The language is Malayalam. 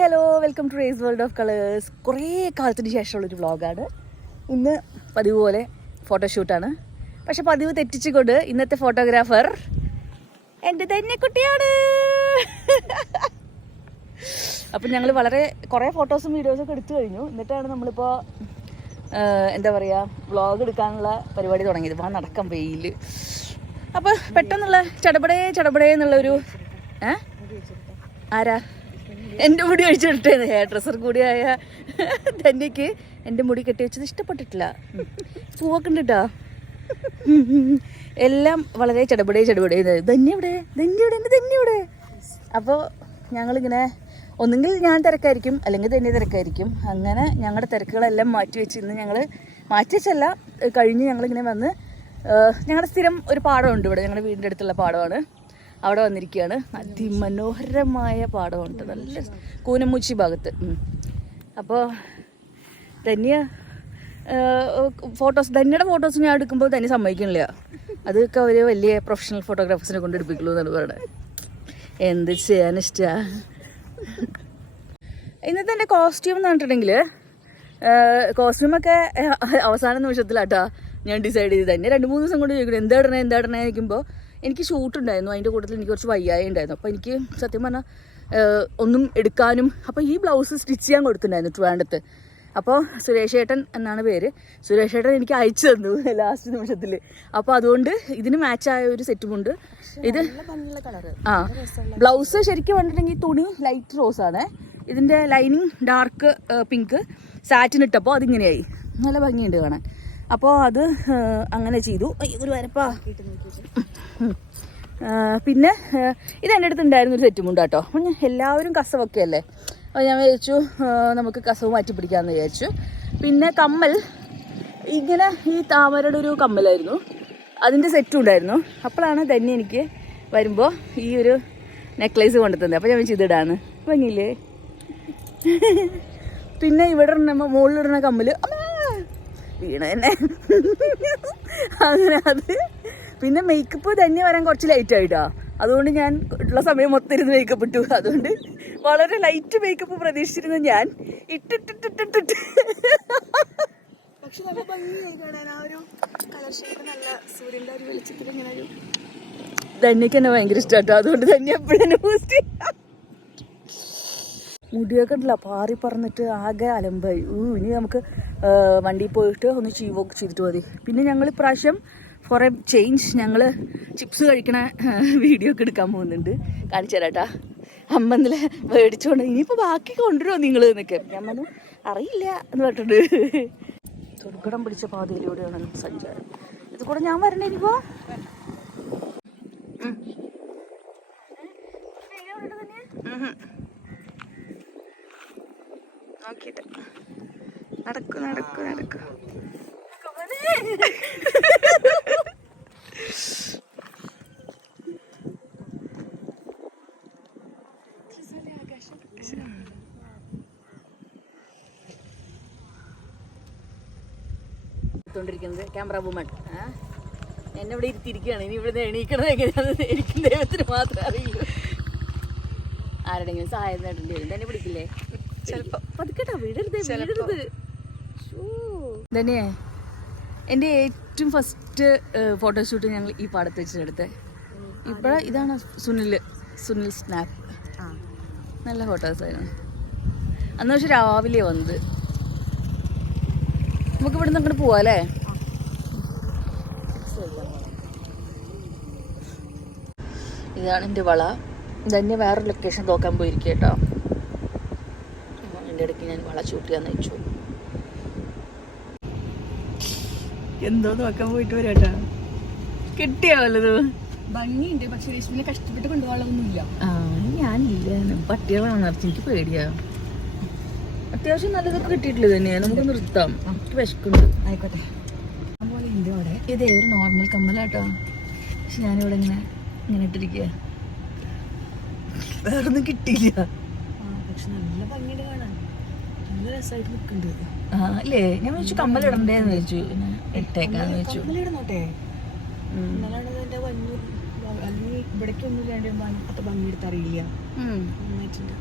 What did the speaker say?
Hi hello welcome to raise world of colours. കുറേ കാലത്തിന് ശേഷമുള്ളൊരു വ്ളോഗാണ്. ഇന്ന് പതിവ് പോലെ ഫോട്ടോഷൂട്ടാണ്. പക്ഷെ പതിവ് തെറ്റിച്ചുകൊണ്ട് ഇന്നത്തെ ഫോട്ടോഗ്രാഫർ എൻ്റെ തന്നെ കുട്ടിയാണ്. അപ്പം ഞങ്ങൾ കുറേ ഫോട്ടോസും വീഡിയോസൊക്കെ എടുത്തു കഴിഞ്ഞു. എന്നിട്ടാണ് നമ്മളിപ്പോൾ എന്താ പറയുക വ്ളോഗ് എടുക്കാനുള്ള പരിപാടി തുടങ്ങിയത്. നടക്കാൻ വെയിൽ. അപ്പോൾ പെട്ടെന്നുള്ള ചടപടേ എന്നുള്ളൊരു ആരാ എൻ്റെ മുടി അഴിച്ചിട്ടേ ഹെയർ ഡ്രസ്സർ കൂടിയായ ധന്യക്ക് എൻ്റെ മുടി കെട്ടി വെച്ചത് ഇഷ്ടപ്പെട്ടിട്ടില്ല. പൂവൊക്കെ ഉണ്ട് കേട്ടോ. എല്ലാം വളരെ ചടപടേ ധന്യവിടെ. അപ്പോൾ ഞങ്ങളിങ്ങനെ ഒന്നുകിൽ ഞാൻ തിരക്കായിരിക്കും അല്ലെങ്കിൽ ധന്യ തിരക്കായിരിക്കും. അങ്ങനെ ഞങ്ങളുടെ തിരക്കുകളെല്ലാം മാറ്റിവെച്ച് ഇന്ന് ഞങ്ങൾ മാറ്റിവെച്ചല്ല കഴിഞ്ഞ് ഞങ്ങളിങ്ങനെ വന്ന് ഞങ്ങളുടെ സ്ഥിരം ഒരു പാടമുണ്ട് ഇവിടെ. ഞങ്ങളുടെ വീടിൻ്റെ അടുത്തുള്ള പാടമാണ്. അവിടെ വന്നിരിക്കുകയാണ്. അതിമനോഹരമായ പാടമുണ്ട്, നല്ല കൂനമുച്ചി ഭാഗത്ത്. അപ്പോൾ ധന്യയുടെ ഫോട്ടോസ് ഞാൻ എടുക്കുമ്പോൾ ധന്യ സമ്മതിക്കണില്ല. അതൊക്കെ അവർ വലിയ പ്രൊഫഷണൽ ഫോട്ടോഗ്രാഫേഴ്സിനെ കൊണ്ട് എടുപ്പിക്കുള്ളൂ എന്നാണ് പറയുന്നത്. എന്ത് ചെയ്യാനിഷ്ടാ. ഇന്നത്തെ എൻ്റെ കോസ്റ്റ്യൂം എന്ന് പറഞ്ഞിട്ടുണ്ടെങ്കിൽ കോസ്റ്റ്യൂമൊക്കെ അവസാന നിമിഷത്തിലാട്ടാ ഞാൻ ഡിസൈഡ് ചെയ്ത്. തന്നെ 2-3 ദിവസം കൊണ്ട് ചോദിക്കണം എന്താ ഇടണേ ചോദിക്കുമ്പോൾ എനിക്ക് ഷൂട്ടുണ്ടായിരുന്നു. അതിൻ്റെ കൂട്ടത്തിൽ എനിക്ക് കുറച്ച് വയ്യായി ഉണ്ടായിരുന്നു. അപ്പോൾ എനിക്ക് സത്യം പറഞ്ഞാൽ ഒന്നും എടുക്കാനും. അപ്പോൾ ഈ ബ്ലൗസ് സ്റ്റിച്ച് ചെയ്യാൻ കൊടുത്തിട്ടുണ്ടായിരുന്നു ട്രിവാൻഡ്രത്ത്. അപ്പോൾ സുരേഷ് ഏട്ടൻ എന്നാണ് പേര്. സുരേഷ് ഏട്ടൻ എനിക്ക് അയച്ചു തന്നു ലാസ്റ്റ് നിമിഷത്തിൽ. അപ്പോൾ അതുകൊണ്ട് ഇതിന് മാച്ചായ ഒരു സെറ്റുമുണ്ട്. ഇത് ബ്ലൗസ് ശരിക്കും പറഞ്ഞിട്ടുണ്ടെങ്കിൽ തുണി ലൈറ്റ് റോസാണ്. ഇതിൻ്റെ ലൈനിങ് ഡാർക്ക് പിങ്ക്. സാറ്റിനിട്ടപ്പോൾ അതിങ്ങനെയായി നല്ല ഭംഗിയുണ്ട് കാണാൻ. അപ്പോൾ അത് അങ്ങനെ ചെയ്തു. ഒരു വരപ്പാ. പിന്നെ ഇത് എൻ്റെ അടുത്ത് ഉണ്ടായിരുന്നൊരു സെറ്റുമുണ്ട് കേട്ടോ. അപ്പം എല്ലാവരും കസവൊക്കെ അല്ലേ. അപ്പോൾ ഞാൻ വിചാരിച്ചു നമുക്ക് കസവ് മാറ്റി പിടിക്കാമെന്ന് വിചാരിച്ചു. പിന്നെ കമ്മൽ ഇങ്ങനെ ഈ താമരയുടെ ഒരു കമ്മലായിരുന്നു, അതിൻ്റെ സെറ്റും ഉണ്ടായിരുന്നു. അപ്പോഴാണ് തന്നെ എനിക്ക് വരുമ്പോൾ ഈ ഒരു നെക്ലേസ് കൊണ്ടുതന്നത്. അപ്പോൾ ഞാൻ ചെയ്തിടാന്ന് ഭംഗിയില്ലേ. പിന്നെ ഇവിടെ മുകളിലിടുന്ന കമ്മൽ വീണ തന്നെ. അങ്ങനെ അത് പിന്നെ മേക്കപ്പ് തന്നെ വരാൻ കുറച്ച് ലൈറ്റ് ആയിട്ടാ. അതുകൊണ്ട് ഞാൻ ഉള്ള സമയം മൊത്തം ഇരുന്ന് മേക്കപ്പ് ഇട്ടു. അതുകൊണ്ട് വളരെ ലൈറ്റ് മേക്കപ്പ് പ്രതീക്ഷിച്ചിരുന്ന ഞാൻ ഇട്ടിട്ടിട്ടിട്ടിട്ട് പക്ഷെ നല്ല ഭംഗിയായിട്ടാണ് ആ ഒരു കളർ ഷേപ്പ്. നല്ല സൂര്യൻ്റെ ഒരു വെളിച്ചത്തിൽ ഇങ്ങനെ ഒരു ധന്യക്ക് എന്നെ ഭയങ്കര ഇഷ്ടമാട്ടോ. അതുകൊണ്ട് തന്നെ എപ്പോഴും പോസ്റ്റ് മുടിയൊക്കെ ഉണ്ടല്ലോ പാറി പറന്നിട്ട് ആകെ അലമ്പായി. ഇനി നമുക്ക് വണ്ടിയിൽ പോയിട്ട് ഒന്ന് ചീവൊക്കെ ചെയ്തിട്ട് മതി. പിന്നെ ഞങ്ങൾ ഇപ്രാവശ്യം ഫോർ എ ചേഞ്ച് ഞങ്ങൾ ചിപ്സ് കഴിക്കണ വീഡിയോ ഒക്കെ എടുക്കാൻ പോകുന്നുണ്ട്. കാണിച്ചു തരാട്ടാ. അമ്മ ഇന്നലെ മേടിച്ചോണ്ട് ഇനിയിപ്പോൾ ബാക്കി കൊണ്ടുവരുമോ നിങ്ങൾ എന്നൊക്കെ ഞാൻ പറഞ്ഞു അറിയില്ല എന്ന് പറഞ്ഞിട്ടുണ്ട്. ദുർഘടം പിടിച്ച പാതയിലൂടെയാണ് സഞ്ചാരം. ഇത് കൂടെ ഞാൻ വരണേ ഇനിയിപ്പോ. നോക്കിയിട്ട് നടക്കൂ. ക്യാമറ വുമൺ എന്നെ ഇവിടെ ഇരുത്തിയിരിക്കുകയാണ്. ഇനി ഇവിടെ എണീക്കണത് എങ്ങനെയാണെന്ന് എനിക്കും ദൈവത്തിന് മാത്രമേ അറിയുള്ളൂ. ആരുടെങ്കിലും സഹായം നേടേണ്ടി വരും. തന്നെ പിടിക്കില്ലേ ചിലപ്പോൾ. പതുക്കെട്ടാ വീടരുത്. തന്നെ എൻ്റെ ഏറ്റവും ഫസ്റ്റ് ഫോട്ടോഷൂട്ട് ഞങ്ങൾ ഈ പാടത്ത് വെച്ചെടുത്തത്. ഇപ്പോൾ ഇതാണ് സുനിൽ സ്നാപ്പ്. നല്ല ഫോട്ടോസായിരുന്നു അന്ന്. പക്ഷെ രാവിലെ വന്നത്. നമുക്ക് ഇവിടെ നിന്ന് അങ്ങോട്ട് പോവാം അല്ലേ. ഇതാണ് എൻ്റെ വള. തന്നെ വേറൊരു ലൊക്കേഷൻ നോക്കാൻ പോയിരിക്കുക കേട്ടോ. എൻ്റെ ഇടയ്ക്ക് ഞാൻ വള ഷൂട്ട് ചെയ്യാൻ വെച്ചു. എന്തോ നോക്കാൻ പോയിട്ട് വരാട്ടാ. കിട്ടിയോ വല്ലത് ഭംഗിയുണ്ട്. പക്ഷെ രശ്മിനെ കഷ്ടപ്പെട്ട് കൊണ്ടുപോകാനൊന്നുമില്ല. ഞാനില്ല. പട്ടികളെ നിറച്ച് എനിക്ക് പേടിയാ. അത്യാവശ്യം നല്ലതൊക്കെ കിട്ടിയിട്ടില്ല തന്നെ. നമുക്ക് നിർത്താം. വിശക്കുണ്ട്. ആയിക്കോട്ടെ. അതുപോലെ ഉണ്ട് അവിടെ. ഇതേ ഒരു നോർമൽ കമ്മലാട്ടോ. പക്ഷെ ഞാനിവിടെ ഇങ്ങനെ ഇട്ടിരിക്കുക. വേറൊന്നും കിട്ടിയില്ല. പക്ഷെ നല്ല ഭംഗിയുടെ കാണാൻ. നല്ല രസമായിട്ട് നിൽക്കുന്നുണ്ട്. അല്ലേ ഞാൻ വെച്ചു കമ്മലിടണ്ടേന്ന് വെച്ചു. ഇട്ടേക്കാന്ന് വെച്ചു. കമ്മലിടണോട്ടെ. ഇന്നലാണ് എൻ്റെ ഭംഗി. അല്ലെങ്കിൽ ഇവിടേക്കൊന്നും ഇല്ലാണ്ട് അത്ര ഭംഗി എടുത്തറിയില്ല. നന്നായിട്ടുണ്ട്.